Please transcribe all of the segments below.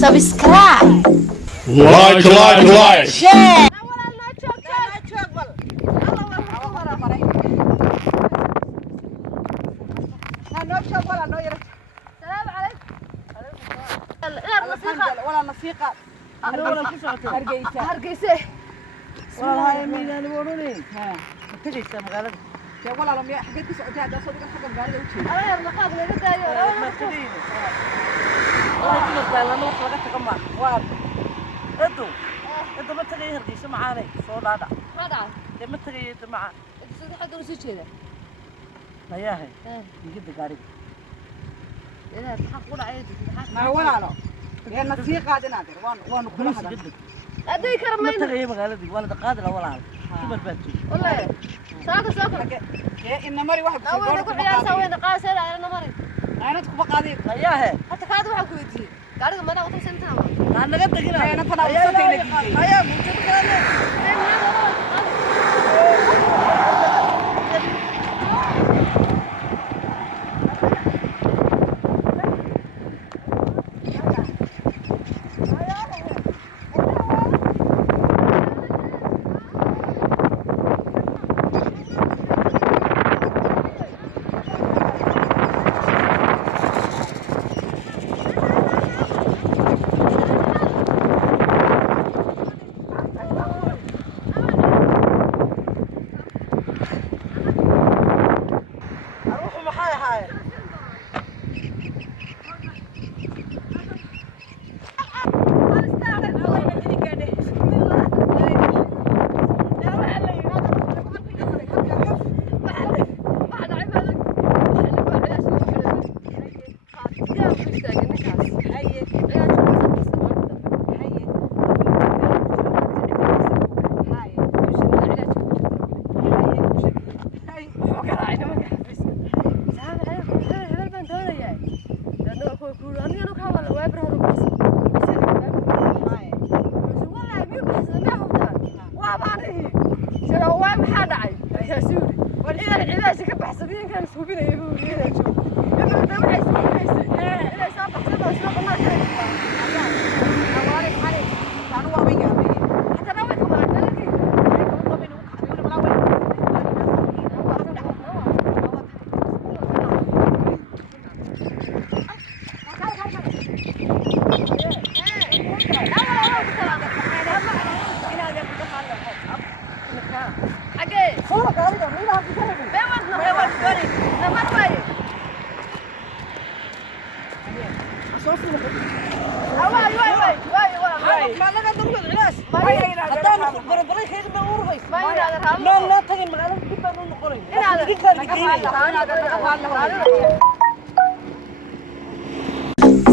Subscribe. Like. Share. hargeysa والله ميلان وروني ها تجيس مقالد يا والله لما حقيت ku socotay hada soo dhigan xagga magaalada u jeedo أنا المقاد اللي بداية ما تدين والله كنا قالنا وقت لقيت كمان وار أدو ما تجي هرجيس معاني صور هذا ma dhaca ما تجي مع sida xagga u soo jeeda ما ياهي يجد قاري ilaa xaq u dhacay ما walaalo ee nasiiq qaadina dir waan kula hadal aday ما karmayna تجي مقالد ولا قادر ولا كبر باتو wallahi saaka soo kala ee in mari wax awayna ku ciyaarsa wayna qaasayna ayna mari aanad ku baqaadi ما ياهي hatta kaad waxa ku weydiiyay gaariga mana wata santaa أنا قد تجينا أنا ترى وصلت إلى جدي. أيا موجود كلامي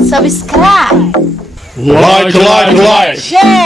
Subscribe. Like. Share.